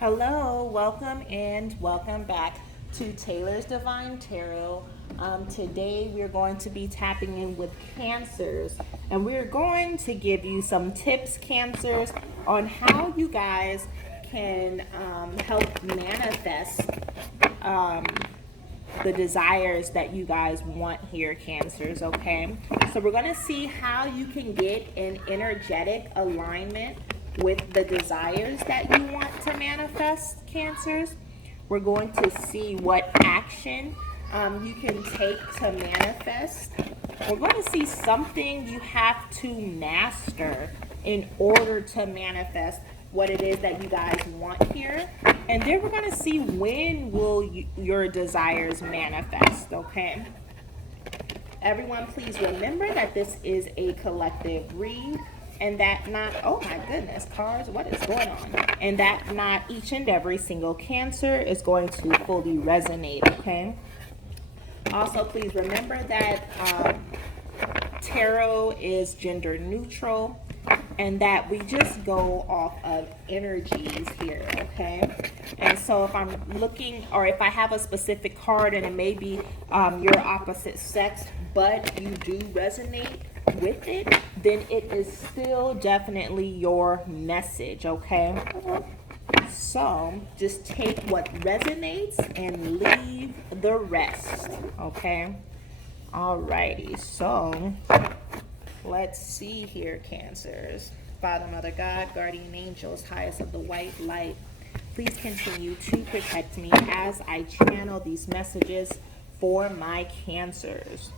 Hello, welcome and welcome back to Taylor's Divine Tarot. Today we're going to be tapping in with Cancers, and we're going to give you some tips, Cancers, on how you guys can help manifest um, the desires that you guys want here, Cancers, okay? So we're going to see how you can get an energetic alignment with the desires that you want to manifest, Cancers. We're going to see what action you can take to manifest. We're going to see something you have to master in order to manifest what it is that you guys want here. And then we're going to see when will your desires manifest, okay? Everyone, please remember that this is a collective read and that not, oh my goodness, cards, what is going on? And that not each and every single Cancer is going to fully resonate, okay? Also, please remember that tarot is gender neutral and that we just go off of energies here, okay? And so if I'm looking, or if I have a specific card and it may be your opposite sex, but you do resonate with it, then it is still definitely your message, okay? So just take what resonates and leave the rest, okay? Alrighty, so let's see here, Cancers. Father, Mother, God, Guardian Angels, highest of the white light, please continue to protect me as I channel these messages for my Cancers.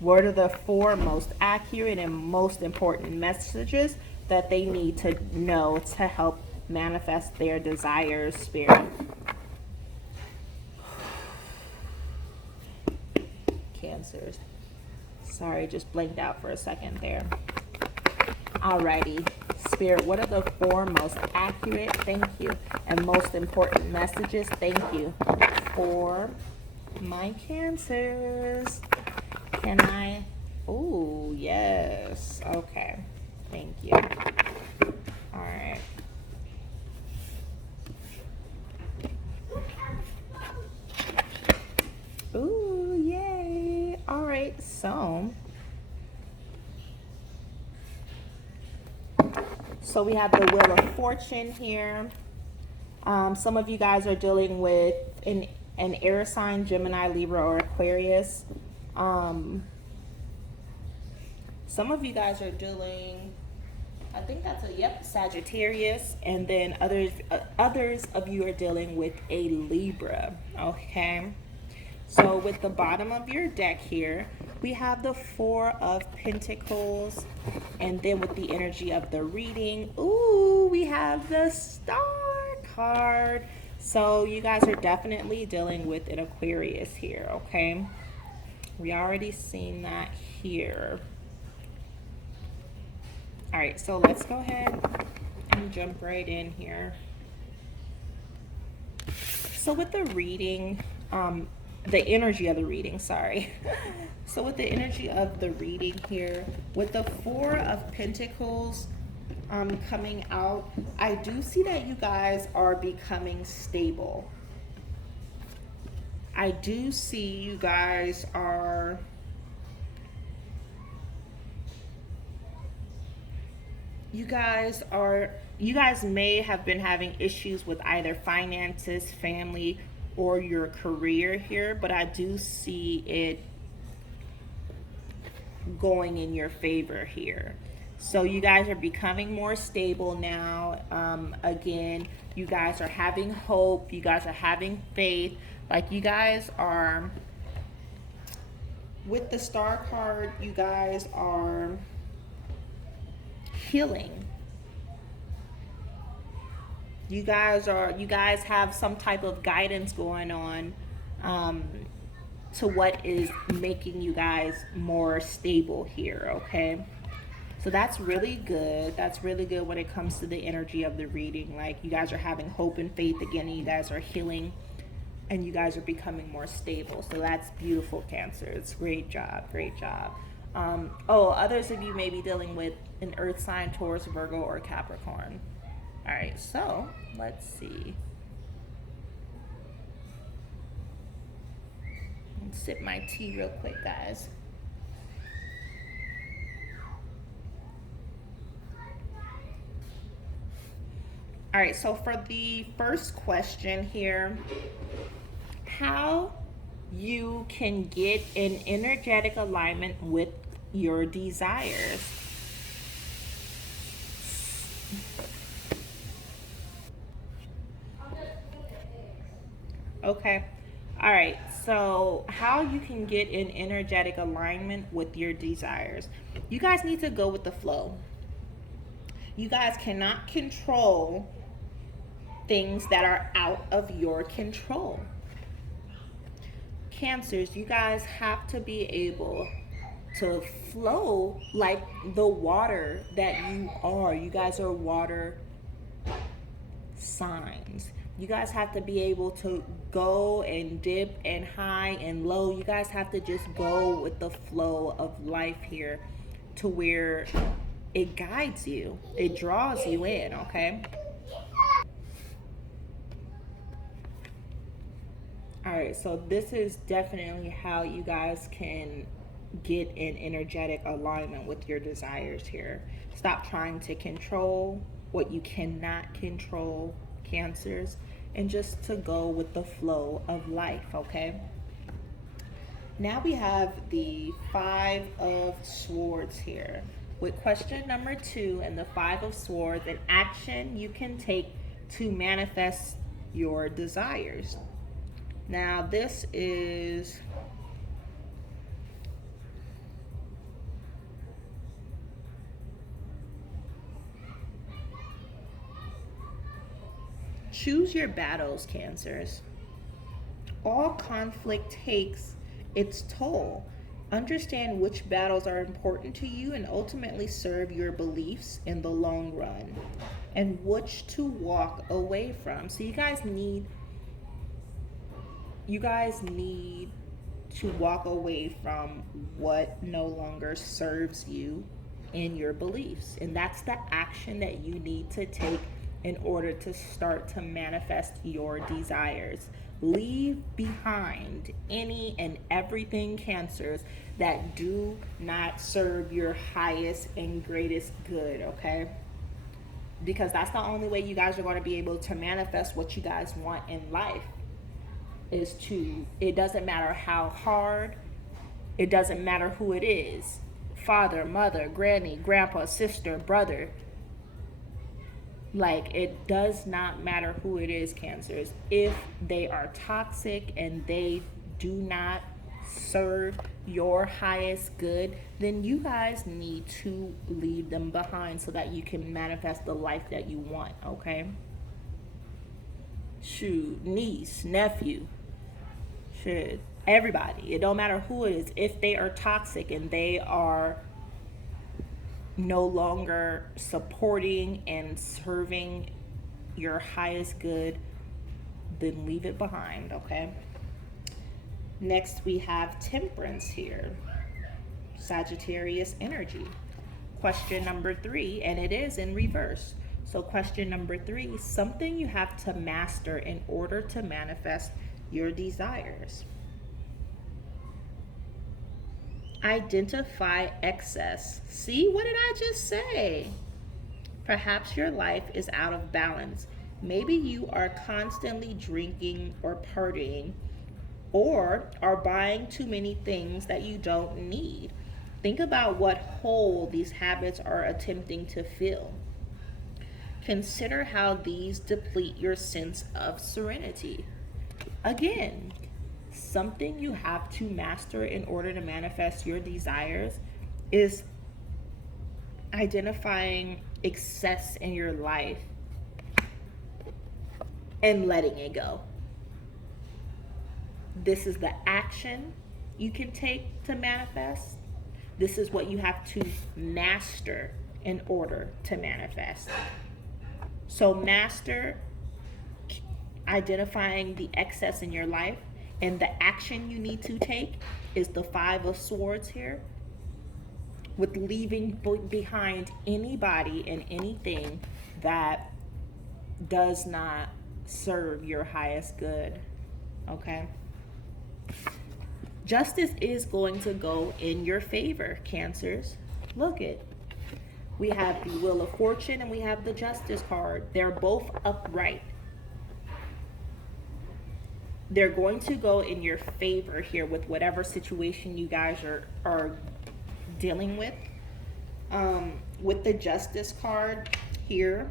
What are the four most accurate and most important messages that they need to know to help manifest their desires, Spirit? Cancers. Sorry, just blinked out for a second there. Alrighty, Spirit, what are the four most accurate, thank you, and most important messages, thank you, for my Cancers? Can I? Oh, yes. Okay. Thank you. All right. Ooh, yay. All right. So we have the Wheel of Fortune here. Some of you guys are dealing with an air sign, Gemini, Libra, or Aquarius. Some of you guys are dealing, I think that's Sagittarius, and then others of you are dealing with a Libra, okay? So with the bottom of your deck here, we have the Four of Pentacles, and then with the energy of the reading, ooh, we have the Star card. So you guys are definitely dealing with an Aquarius here, okay? We already seen that here. All right, so let's go ahead and jump right in here. So with the reading, the energy of the reading, sorry. So with the energy of the reading here, with the Four of Pentacles coming out, I do see that you guys are becoming stable. I do see you guys are... You guys may have been having issues with either finances, family, or your career here, but I do see it going in your favor here. So you guys are becoming more stable now. Again, you guys are having hope. You guys are having faith. Like you guys are, with the Star card, you guys are healing. You guys have some type of guidance going on to what is making you guys more stable here, okay? So that's really good. That's really good when it comes to the energy of the reading. Like you guys are having hope and faith again, and you guys are healing, and you guys are becoming more stable. So that's beautiful, Cancer. It's great job, great job. Others of you may be dealing with an earth sign, Taurus, Virgo, or Capricorn. All right, so let's see. Sip my tea real quick, guys. All right, so for the first question here, how you can get in energetic alignment with your desires. Okay. All right. So, how you can get in energetic alignment with your desires. You guys need to go with the flow. You guys cannot control things that are out of your control. Cancers, you guys have to be able to flow like the water that you are. You guys are water signs. You guys have to be able to go and dip and high and low. You guys have to just go with the flow of life here to where it guides you, it draws you in, okay? All right, so this is definitely how you guys can get in energetic alignment with your desires here. Stop trying to control what you cannot control, cancers, and just to go with the flow of life, okay? Now we have the Five of Swords here. With question number 2 and the Five of Swords, an action you can take to manifest your desires. Now, this is choose your battles, Cancers. All conflict takes its toll. Understand which battles are important to you and ultimately serve your beliefs in the long run, and which to walk away from. So you guys need to walk away from what no longer serves you in your beliefs. And that's the action that you need to take in order to start to manifest your desires. Leave behind any and everything, cancers, that do not serve your highest and greatest good, okay? Because that's the only way you guys are going to be able to manifest what you guys want in life. It doesn't matter how hard, it doesn't matter who it is, father, mother, granny, grandpa, sister, brother. Like, it does not matter who it is, cancers. If they are toxic and they do not serve your highest good, then you guys need to leave them behind so that you can manifest the life that you want, okay? Shoot, niece, nephew, shit, everybody. It don't matter who it is. If they are toxic and they are no longer supporting and serving your highest good, then leave it behind, okay? Next, we have Temperance here, Sagittarius energy. Question number 3, and it is in reverse. So question number 3, something you have to master in order to manifest your desires. Identify excess. See, what did I just say? Perhaps your life is out of balance. Maybe you are constantly drinking or partying, or are buying too many things that you don't need. Think about what hole these habits are attempting to fill. Consider how these deplete your sense of serenity. Again, something you have to master in order to manifest your desires is identifying excess in your life and letting it go. This is the action you can take to manifest. This is what you have to master in order to manifest. So master identifying the excess in your life, and the action you need to take is the Five of Swords here, with leaving behind anybody and anything that does not serve your highest good, okay? Justice is going to go in your favor, Cancers. Look it. We have the Wheel of Fortune and we have the Justice card. They're both upright. They're going to go in your favor here with whatever situation you guys are dealing with. With the Justice card here,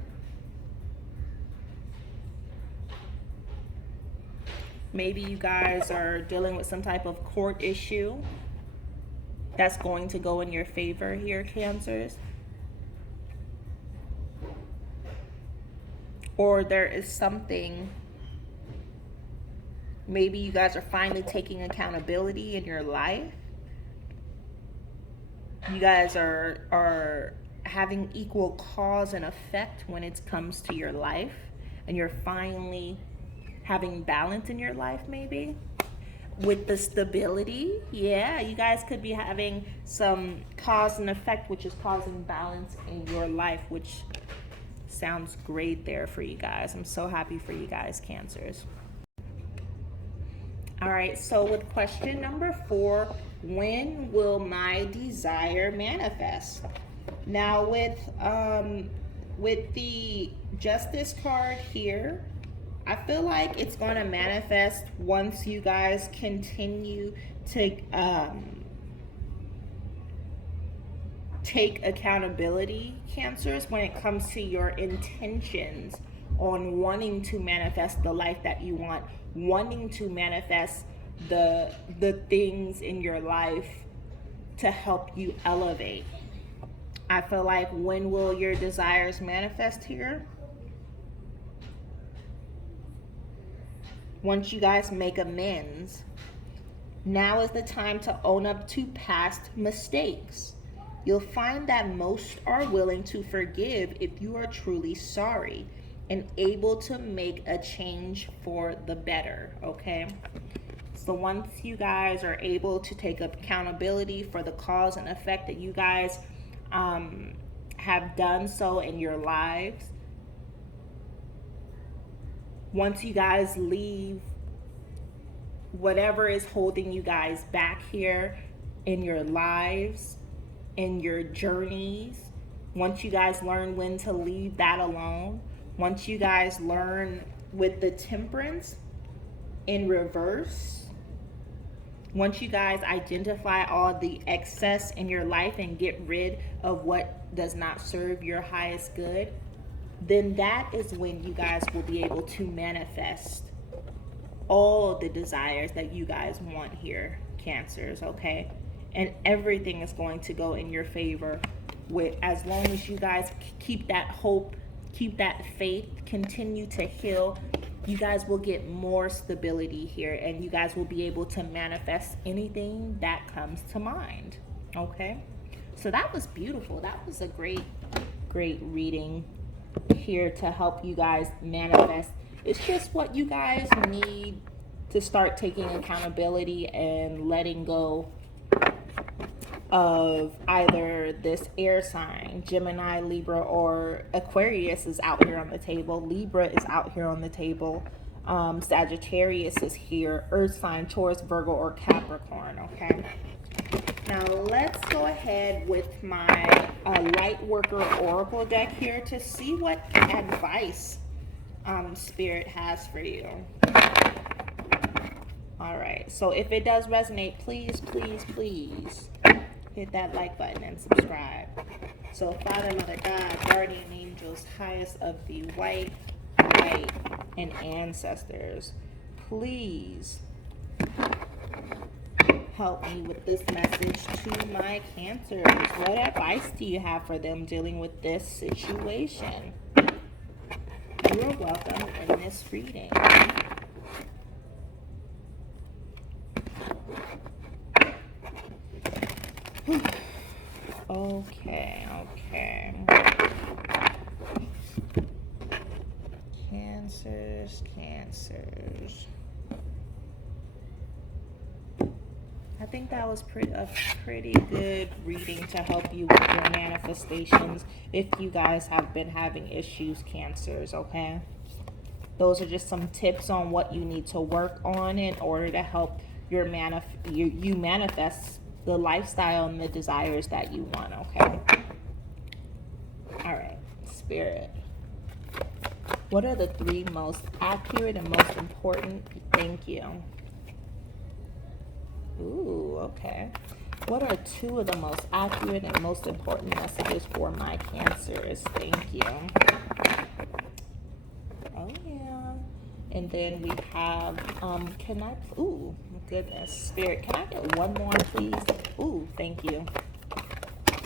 maybe you guys are dealing with some type of court issue. That's going to go in your favor here, Cancers. Or there is something, maybe you guys are finally taking accountability in your life. You guys are having equal cause and effect when it comes to your life, and you're finally having balance in your life, maybe. With the stability, yeah, you guys could be having some cause and effect, which is causing balance in your life, which sounds great there for you guys. I'm so happy for you guys, Cancers. All right, so with question number 4, when will my desire manifest? Now with the Justice card here, I feel like it's going to manifest once you guys continue to take accountability, Cancers, when it comes to your intentions on wanting to manifest the life that you want, wanting to manifest the things in your life to help you elevate. I feel like, when will your desires manifest here? Once you guys make amends. Now is the time to own up to past mistakes. You'll find that most are willing to forgive if you are truly sorry and able to make a change for the better, okay? So once you guys are able to take accountability for the cause and effect that you guys have done so in your lives, once you guys leave whatever is holding you guys back here in your lives, in your journeys, once you guys learn when to leave that alone, once you guys learn with the Temperance in reverse, once you guys identify all the excess in your life and get rid of what does not serve your highest good, then that is when you guys will be able to manifest all the desires that you guys want here, Cancers, okay? And everything is going to go in your favor with, as long as you guys keep that hope, keep that faith, continue to heal, you guys will get more stability here, and you guys will be able to manifest anything that comes to mind, okay? So that was beautiful. That was a great reading here to help you guys manifest. It's just what you guys need to start taking accountability and letting go of either this air sign, Gemini, Libra, or Aquarius is out here on the table. Libra is out here on the table. Sagittarius is here. Earth sign, Taurus, Virgo, or Capricorn, okay? Now let's go ahead with my Light Worker Oracle deck here to see what advice Spirit has for you. All right, so if it does resonate, please hit that like button and subscribe. So Father, Mother, God, Guardian Angels, highest of the white, light, and ancestors, please help me with this message to my Cancers. What advice do you have for them dealing with this situation? You are welcome in this reading. Okay. Cancers. I think that was a pretty good reading to help you with your manifestations if you guys have been having issues, Cancers, okay? Those are just some tips on what you need to work on in order to help you manifest the lifestyle and the desires that you want, okay? All right, Spirit. What are the three most accurate and most important? Thank you. Ooh, okay. What are two of the most accurate and most important messages for my Cancers? Thank you. Oh, yeah. And then we have, can I, ooh, goodness, Spirit, can I get one more, please? Ooh, thank you.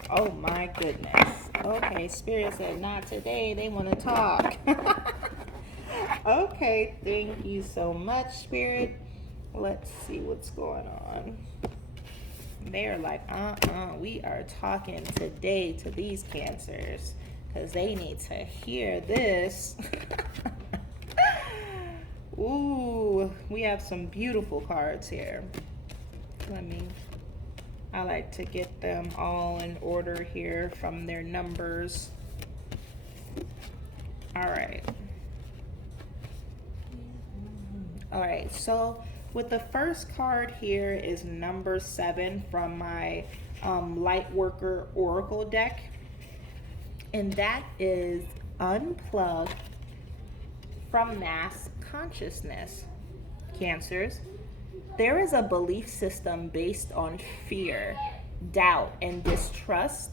Oh, my goodness. Okay, Spirit said, not today. They want to talk. Okay, thank you so much, Spirit. Let's see what's going on. They're like, we are talking today to these Cancers because they need to hear this. Ooh, we have some beautiful cards here. I like to get them all in order here from their numbers. All right. All right, so with the first card here is number 7 from my Lightworker Oracle deck. And that is Unplug from Mass Consciousness. Cancers, there is a belief system based on fear, doubt, and distrust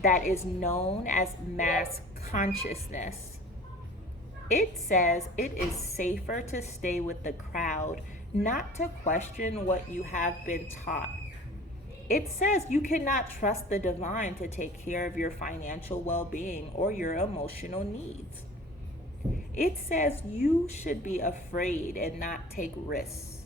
that is known as mass consciousness. It says it is safer to stay with the crowd, not to question what you have been taught. It says you cannot trust the divine to take care of your financial well-being or your emotional needs. It says you should be afraid and not take risks.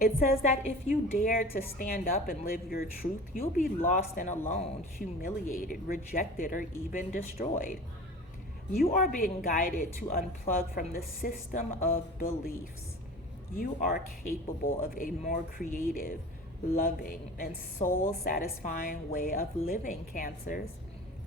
It says that if you dare to stand up and live your truth, you'll be lost and alone, humiliated, rejected, or even destroyed. You are being guided to unplug from the system of beliefs. You are capable of a more creative, loving, and soul-satisfying way of living, Cancers.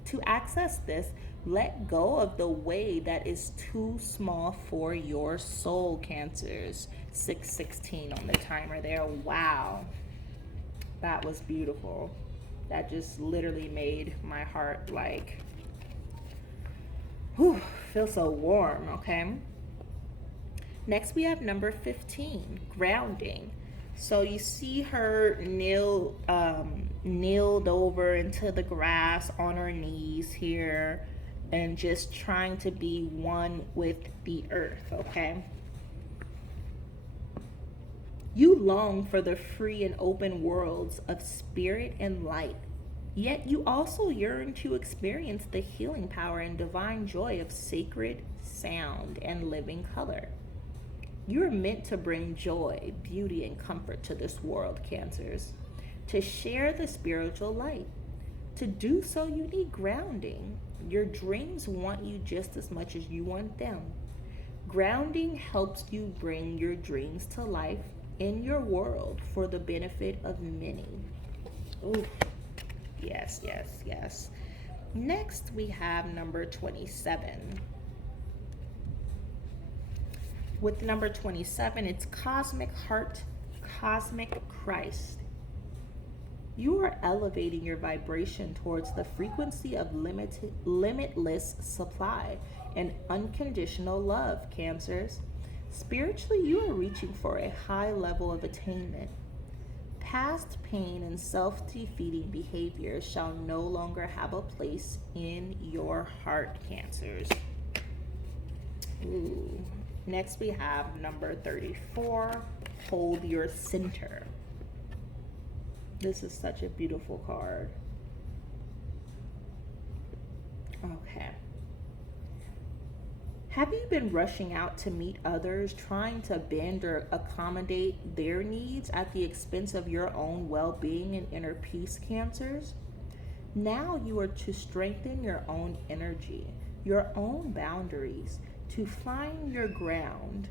To access this, let go of the way that is too small for your soul, Cancers. 6:16 on the timer there. Wow. That was beautiful. That just literally made my heart like, whew, feel so warm, okay? Next, we have number 15, grounding. So you see her kneeled over into the grass on her knees here and just trying to be one with the earth, okay? You long for the free and open worlds of spirit and light, yet you also yearn to experience the healing power and divine joy of sacred sound and living color. You are meant to bring joy, beauty, and comfort to this world, Cancers, to share the spiritual light. To do so, you need grounding. Your dreams want you just as much as you want them. Grounding helps you bring your dreams to life in your world for the benefit of many. Ooh, yes, yes, yes. Next, we have number 27. With number 27, it's Cosmic Heart, Cosmic Christ. You are elevating your vibration towards the frequency of limitless supply and unconditional love, Cancers. Spiritually, you are reaching for a high level of attainment. Past pain and self-defeating behaviors shall no longer have a place in your heart, Cancers. Ooh. Next, we have number 34, hold your center. This is such a beautiful card. Okay. Have you been rushing out to meet others, trying to bend or accommodate their needs at the expense of your own well-being and inner peace, Cancers? Now you are to strengthen your own energy, your own boundaries, to find your ground.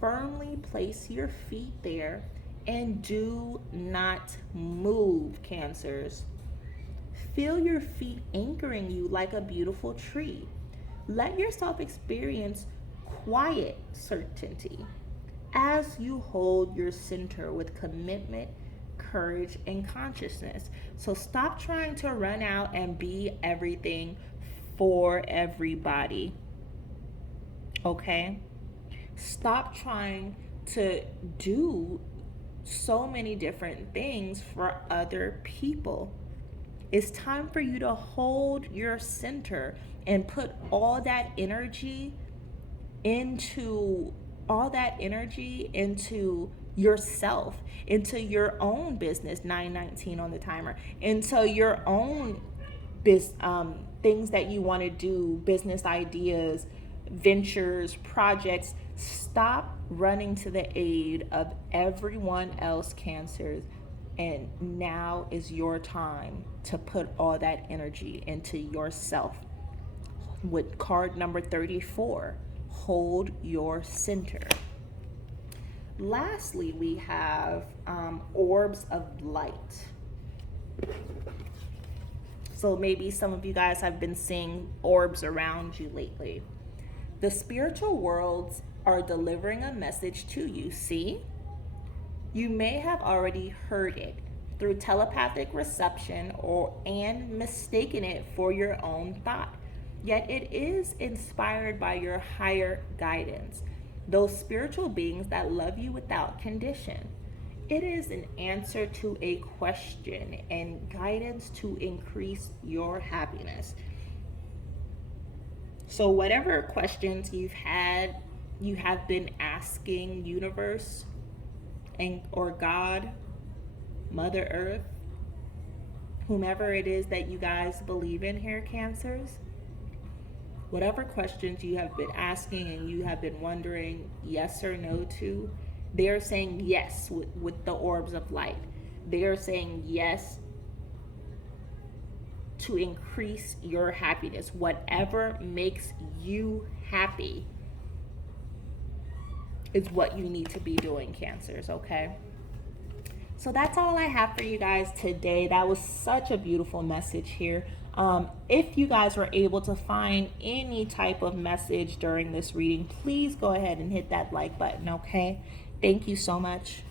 Firmly place your feet there and do not move, Cancers. Feel your feet anchoring you like a beautiful tree. Let yourself experience quiet certainty. as you hold your center with commitment, courage, and consciousness. So stop trying to run out and be everything for everybody. Okay? Stop trying to do so many different things for other people. It's time for you to hold your center and put all that energy into yourself, into your own business. 9:19 on the timer, into your own things that you want to do, business ideas, ventures, projects. Stop running to the aid of everyone else, Cancers. And now is your time to put all that energy into yourself. With card number 34, hold your center. Lastly, we have orbs of light. So maybe some of you guys have been seeing orbs around you lately. The spiritual worlds are delivering a message to you. See? You may have already heard it through telepathic reception and mistaken it for your own thought. Yet it is inspired by your higher guidance, those spiritual beings that love you without condition. It is an answer to a question and guidance to increase your happiness. So whatever questions you have been asking universe and or God, Mother Earth, whomever it is that you guys believe in here, Cancers, whatever questions you have been asking and you have been wondering yes or no to, they are saying yes with the orbs of light. They are saying yes to increase your happiness. Whatever makes you happy is what you need to be doing, Cancers, okay? So that's all I have for you guys today. That was such a beautiful message here. If you guys were able to find any type of message during this reading, please go ahead and hit that like button, okay? Thank you so much.